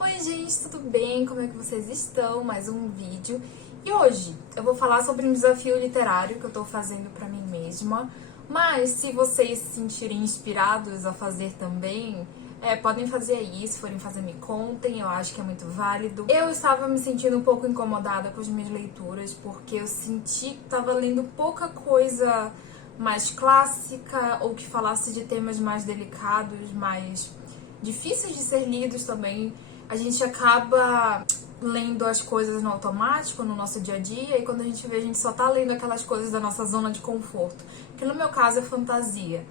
Oi gente, tudo bem? Como é que vocês estão? Mais um vídeo. E hoje eu vou falar sobre um desafio literário que eu tô fazendo pra mim mesma. Mas se vocês se sentirem inspirados a fazer também, podem fazer aí, se forem fazer me contem, eu acho que é muito válido. Eu estava me sentindo um pouco incomodada com as minhas leituras, porque eu senti que estava lendo pouca coisa mais clássica ou que falasse de temas mais delicados, mais difíceis de ser lidos também. A gente acaba lendo as coisas no automático, no nosso dia a dia, e quando a gente vê, a gente só tá lendo aquelas coisas da nossa zona de conforto. Que no meu caso é fantasia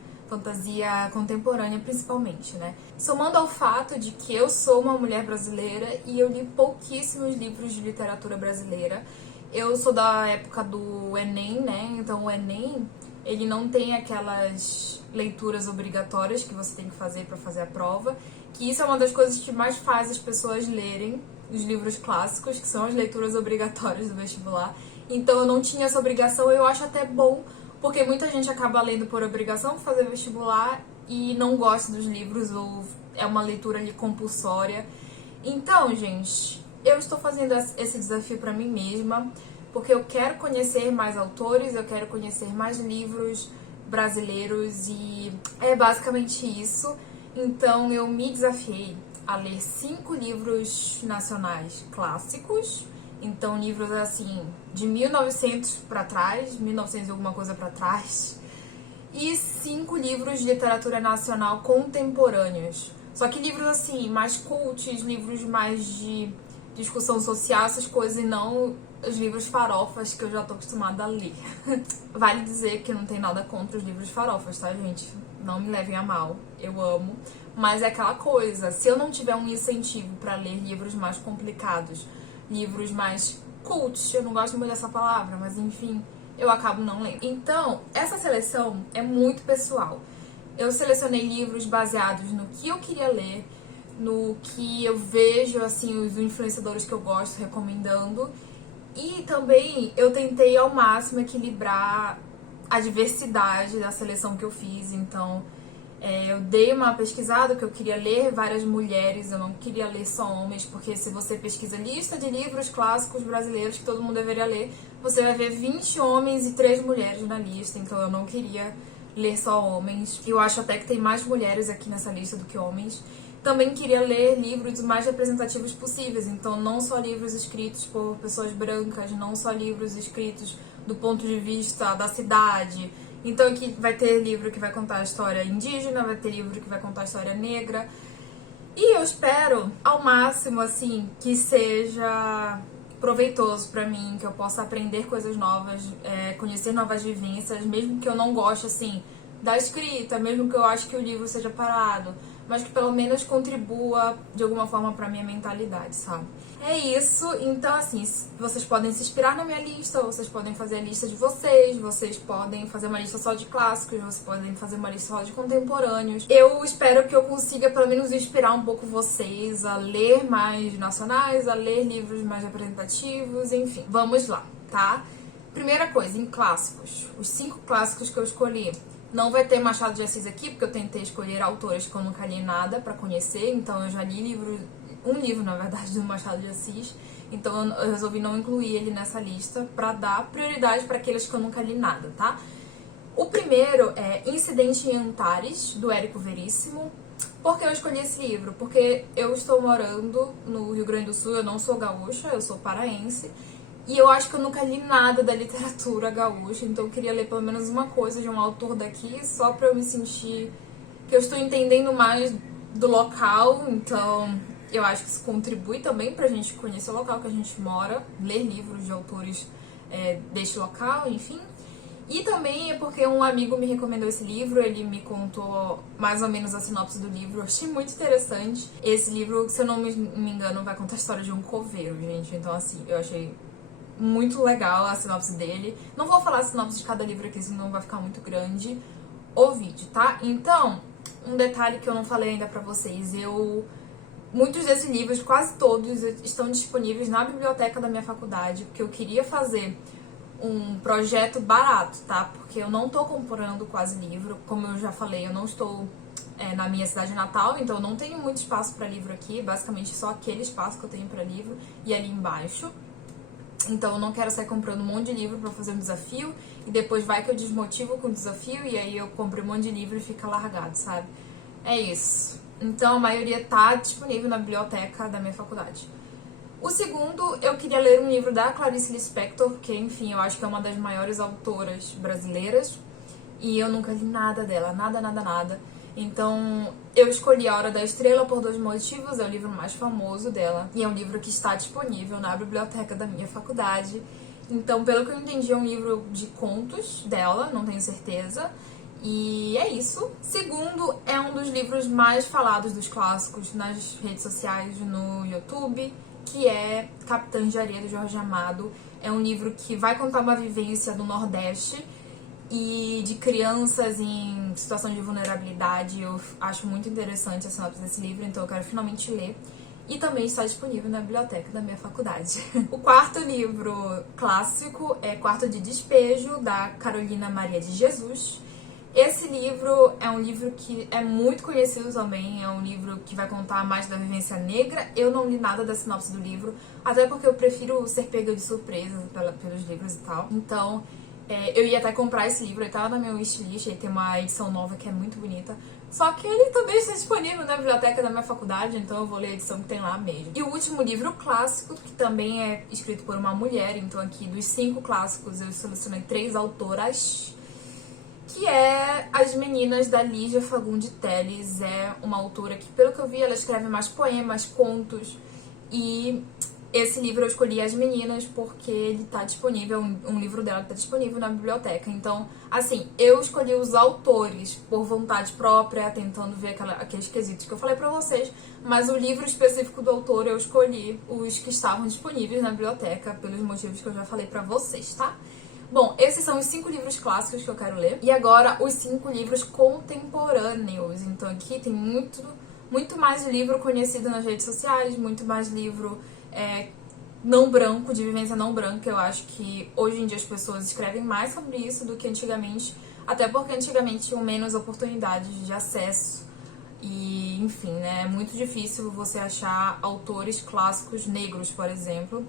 contemporânea principalmente, né? Somando ao fato de que eu sou uma mulher brasileira e eu li pouquíssimos livros de literatura brasileira. Eu sou da época do Enem, né? Então o Enem, ele não tem aquelas leituras obrigatórias que você tem que fazer para fazer a prova, que isso é uma das coisas que mais faz as pessoas lerem os livros clássicos, que são as leituras obrigatórias do vestibular. Então eu não tinha essa obrigação, eu acho até bom, porque muita gente acaba lendo por obrigação para fazer vestibular e não gosta dos livros, ou é uma leitura ali compulsória. Então, gente, eu estou fazendo esse desafio para mim mesma, porque eu quero conhecer mais autores, eu quero conhecer mais livros brasileiros e é basicamente isso. Então eu me desafiei a ler 5 livros nacionais clássicos, então livros assim de 1900 para trás, 1900 e alguma coisa para trás, e 5 livros de literatura nacional contemporâneos. Só que livros assim, mais cults, livros mais de discussão social, essas coisas, e não os livros farofas que eu já tô acostumada a ler. Vale dizer que não tem nada contra os livros farofas, tá, gente? Não me levem a mal, eu amo. Mas é aquela coisa, se eu não tiver um incentivo pra ler livros mais complicados, livros mais cults, eu não gosto muito dessa palavra, mas enfim, eu acabo não lendo. Então, essa seleção é muito pessoal. Eu selecionei livros baseados no que eu queria ler, no que eu vejo, assim, os influenciadores que eu gosto recomendando. E também eu tentei ao máximo equilibrar a diversidade da seleção que eu fiz. Então, eu dei uma pesquisada que eu queria ler várias mulheres, eu não queria ler só homens, porque se você pesquisa lista de livros clássicos brasileiros que todo mundo deveria ler, você vai ver 20 homens e 3 mulheres na lista. Então eu não queria ler só homens. Eu acho até que tem mais mulheres aqui nessa lista do que homens. Também queria ler livros mais representativos possíveis, então não só livros escritos por pessoas brancas, não só livros escritos do ponto de vista da cidade. Então aqui vai ter livro que vai contar a história indígena, vai ter livro que vai contar a história negra. E eu espero, ao máximo, assim, que seja proveitoso pra mim, que eu possa aprender coisas novas, conhecer novas vivências, mesmo que eu não goste, assim, da escrita, mesmo que eu ache que o livro seja parado, mas que pelo menos contribua de alguma forma pra minha mentalidade, sabe? É isso, então assim, vocês podem se inspirar na minha lista, vocês podem fazer a lista de vocês podem fazer uma lista só de clássicos, vocês podem fazer uma lista só de contemporâneos. Eu espero que eu consiga pelo menos inspirar um pouco vocês a ler mais nacionais, a ler livros mais representativos, enfim. Vamos lá, tá? Primeira coisa, em clássicos, os 5 clássicos que eu escolhi. Não vai ter Machado de Assis aqui, porque eu tentei escolher autores que eu nunca li nada pra conhecer, então eu já li um livro, na verdade, do Machado de Assis, então eu resolvi não incluir ele nessa lista pra dar prioridade pra aqueles que eu nunca li nada, tá? O primeiro é Incidente em Antares, do Érico Veríssimo. Por que eu escolhi esse livro? Porque eu estou morando no Rio Grande do Sul, eu não sou gaúcha, eu sou paraense, e eu acho que eu nunca li nada da literatura gaúcha, então eu queria ler pelo menos uma coisa de um autor daqui, só pra eu me sentir que eu estou entendendo mais do local. Então eu acho que isso contribui também pra gente conhecer o local que a gente mora, ler livros de autores deste local, enfim. E também é porque um amigo me recomendou esse livro, ele me contou mais ou menos a sinopse do livro, eu achei muito interessante. Esse livro, se eu não me engano, vai contar a história de um coveiro, gente, então assim, eu achei muito legal a sinopse dele. Não vou falar a sinopse de cada livro aqui, senão vai ficar muito grande o vídeo, tá? Então, um detalhe que eu não falei ainda pra vocês, muitos desses livros, quase todos, estão disponíveis na biblioteca da minha faculdade, porque eu queria fazer um projeto barato, tá? Porque eu não tô comprando quase livro, como eu já falei, eu não estou na minha cidade natal, então eu não tenho muito espaço para livro aqui, basicamente só aquele espaço que eu tenho para livro e ali embaixo. Então eu não quero sair comprando um monte de livro pra fazer um desafio e depois vai que eu desmotivo com o desafio e aí eu compro um monte de livro e fica largado, sabe? É isso. Então a maioria tá disponível na biblioteca da minha faculdade. O segundo, eu queria ler um livro da Clarice Lispector, que enfim, eu acho que é uma das maiores autoras brasileiras e eu nunca li nada dela, nada. Então, eu escolhi A Hora da Estrela por dois motivos. É o livro mais famoso dela e é um livro que está disponível na biblioteca da minha faculdade. Então, pelo que eu entendi, é um livro de contos dela, não tenho certeza. E é isso. Segundo, é um dos livros mais falados dos clássicos nas redes sociais, no YouTube, que é Capitães de Areia, de Jorge Amado. É um livro que vai contar uma vivência do Nordeste e de crianças em situação de vulnerabilidade. Eu acho muito interessante a sinopse desse livro, então eu quero finalmente ler. E também está disponível na biblioteca da minha faculdade. O quarto livro clássico é Quarto de Despejo, da Carolina Maria de Jesus. Esse livro é um livro que é muito conhecido também, é um livro que vai contar mais da vivência negra. Eu não li nada da sinopse do livro, até porque eu prefiro ser pega de surpresa pelos livros e tal. Então, eu ia até comprar esse livro, ele tava na minha wishlist, ele tem uma edição nova que é muito bonita. Só que ele também está disponível na biblioteca da minha faculdade, então eu vou ler a edição que tem lá mesmo. E o último livro clássico, que também é escrito por uma mulher, então aqui dos 5 clássicos eu selecionei 3 autoras, que é As Meninas, da Lígia Fagundes Telles. É uma autora que, pelo que eu vi, ela escreve mais poemas, contos, e esse livro eu escolhi As Meninas porque ele tá disponível, um livro dela que tá disponível na biblioteca. Então, assim, eu escolhi os autores por vontade própria, tentando ver aqueles quesitos que eu falei pra vocês, mas o livro específico do autor eu escolhi os que estavam disponíveis na biblioteca, pelos motivos que eu já falei pra vocês, tá? Bom, esses são os 5 livros clássicos que eu quero ler. E agora, os 5 livros contemporâneos. Então aqui tem muito mais livro conhecido nas redes sociais, muito mais livro não branco, de vivência não branca. Eu acho que hoje em dia as pessoas escrevem mais sobre isso do que antigamente, até porque antigamente tinham menos oportunidades de acesso e, enfim, né, é muito difícil você achar autores clássicos negros, por exemplo,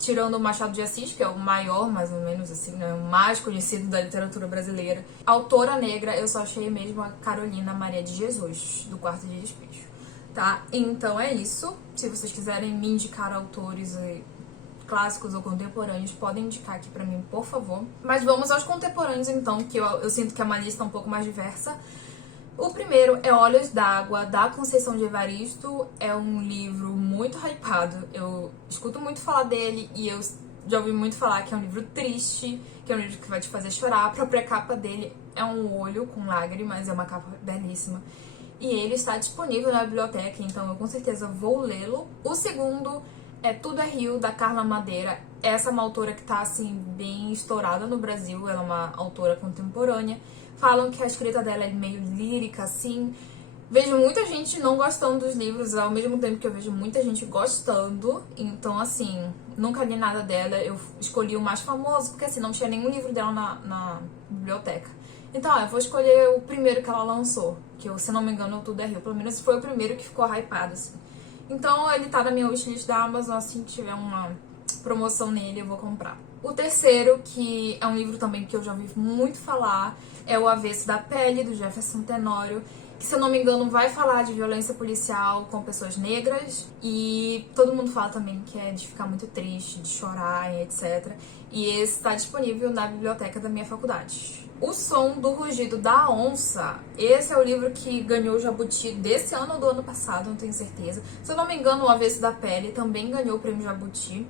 tirando o Machado de Assis, que é o maior, mais ou menos assim, né, o mais conhecido da literatura brasileira. Autora negra, eu só achei mesmo a Carolina Maria de Jesus, do Quarto de Despejo. Tá? Então é isso. Se vocês quiserem me indicar autores clássicos ou contemporâneos, podem indicar aqui pra mim, por favor. Mas vamos aos contemporâneos, então, que eu sinto que é uma lista um pouco mais diversa. O primeiro é Olhos d'Água, da Conceição de Evaristo. É um livro muito hypado. Eu escuto muito falar dele e eu já ouvi muito falar que é um livro triste, que é um livro que vai te fazer chorar. A própria capa dele é um olho com lágrimas, é uma capa belíssima. E ele está disponível na biblioteca, então eu com certeza vou lê-lo. O segundo é Tudo é Rio, da Carla Madeira. Essa é uma autora que está assim, bem estourada no Brasil, ela é uma autora contemporânea. Falam que a escrita dela é meio lírica, assim. Vejo muita gente não gostando dos livros, ao mesmo tempo que eu vejo muita gente gostando. Então, assim, nunca li nada dela. Eu escolhi o mais famoso, porque assim, não tinha nenhum livro dela na biblioteca. Então, eu vou escolher o primeiro que ela lançou, que eu, se não me engano, é o Tudo é Rio. Pelo menos foi o primeiro que ficou hypado, assim. Então, ele tá na minha wishlist da Amazon, assim que tiver uma promoção nele, eu vou comprar. O terceiro, que é um livro também que eu já ouvi muito falar, é O Avesso da Pele, do Jefferson Tenório, que, se eu não me engano, vai falar de violência policial com pessoas negras. E todo mundo fala também que é de ficar muito triste, de chorar e etc. E esse está disponível na biblioteca da minha faculdade. O Som do Rugido da Onça. Esse é o livro que ganhou o Jabuti desse ano ou do ano passado, não tenho certeza. Se eu não me engano, O Avesso da Pele também ganhou o prêmio Jabuti.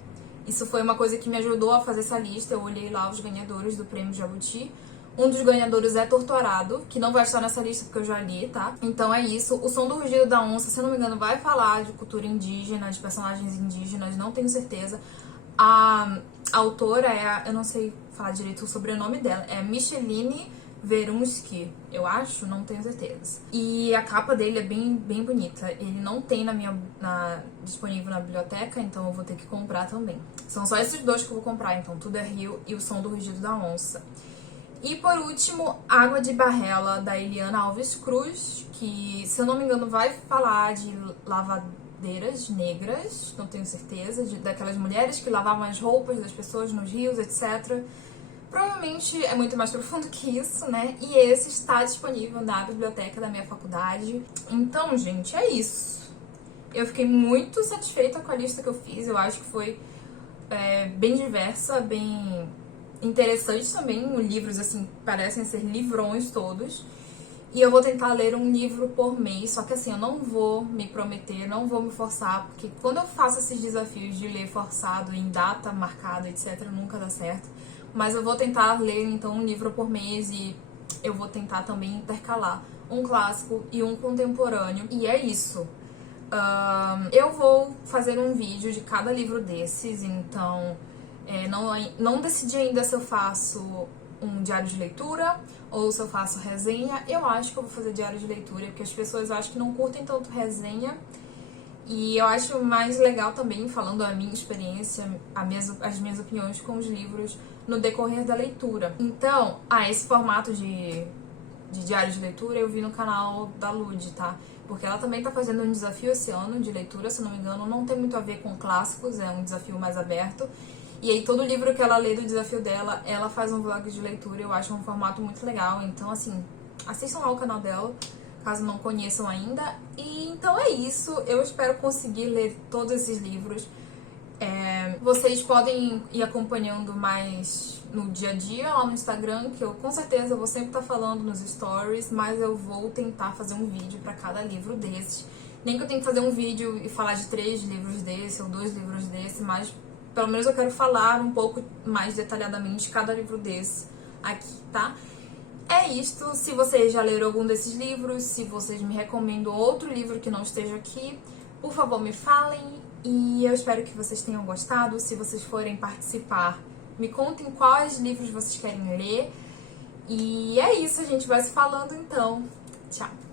Isso foi uma coisa que me ajudou a fazer essa lista. Eu olhei lá os ganhadores do prêmio Jabuti. Um dos ganhadores é Torturado, que não vai estar nessa lista porque eu já li, tá? Então é isso. O Som do Rugido da Onça, se eu não me engano, vai falar de cultura indígena, de personagens indígenas, não tenho certeza. A autora eu não sei falar direito o sobrenome dela, é Micheline Verunski, eu acho, não tenho certeza. E a capa dele é bem bonita. Ele não tem disponível na biblioteca, então eu vou ter que comprar também. São só esses dois que eu vou comprar, então, Tudo é Rio e O Som do Rugido da Onça. E por último, Água de Barrela, da Eliana Alves Cruz, que, se eu não me engano, vai falar de lavadeiras negras, não tenho certeza, daquelas mulheres que lavavam as roupas das pessoas nos rios, etc. Provavelmente é muito mais profundo que isso, né? E esse está disponível na biblioteca da minha faculdade. Então, gente, é isso. Eu fiquei muito satisfeita com a lista que eu fiz. Eu acho que foi bem diversa, bem interessante também. Os livros, assim, parecem ser livrões todos. E eu vou tentar ler um livro por mês, só que assim, eu não vou me prometer, não vou me forçar, porque quando eu faço esses desafios de ler forçado, em data marcada, etc., nunca dá certo. Mas eu vou tentar ler, então, um livro por mês e eu vou tentar também intercalar um clássico e um contemporâneo. E é isso. Eu vou fazer um vídeo de cada livro desses, então não decidi ainda se eu faço um diário de leitura ou se eu faço resenha. Eu acho que eu vou fazer diário de leitura, porque as pessoas acho que não curtem tanto resenha. E eu acho mais legal também, falando a minha experiência, as minhas opiniões com os livros no decorrer da leitura. Então, esse formato de diário de leitura eu vi no canal da Lud, tá? Porque ela também tá fazendo um desafio esse ano de leitura, se não me engano, não tem muito a ver com clássicos, é um desafio mais aberto. E aí todo livro que ela lê do desafio dela, ela faz um vlog de leitura, eu acho um formato muito legal. Então, assim, assistam lá o canal dela, caso não conheçam ainda. E então é isso, eu espero conseguir ler todos esses livros. Vocês podem ir acompanhando mais no dia a dia lá no Instagram, que eu com certeza vou sempre estar falando nos stories, mas eu vou tentar fazer um vídeo para cada livro desses. Nem que eu tenha que fazer um vídeo e falar de 3 livros desse ou 2 livros desse, mas pelo menos eu quero falar um pouco mais detalhadamente de cada livro desse aqui, tá? É isto. Se vocês já leram algum desses livros, se vocês me recomendam outro livro que não esteja aqui, por favor me falem. E eu espero que vocês tenham gostado. Se vocês forem participar, me contem quais livros vocês querem ler. E é isso, a gente vai se falando então. Tchau!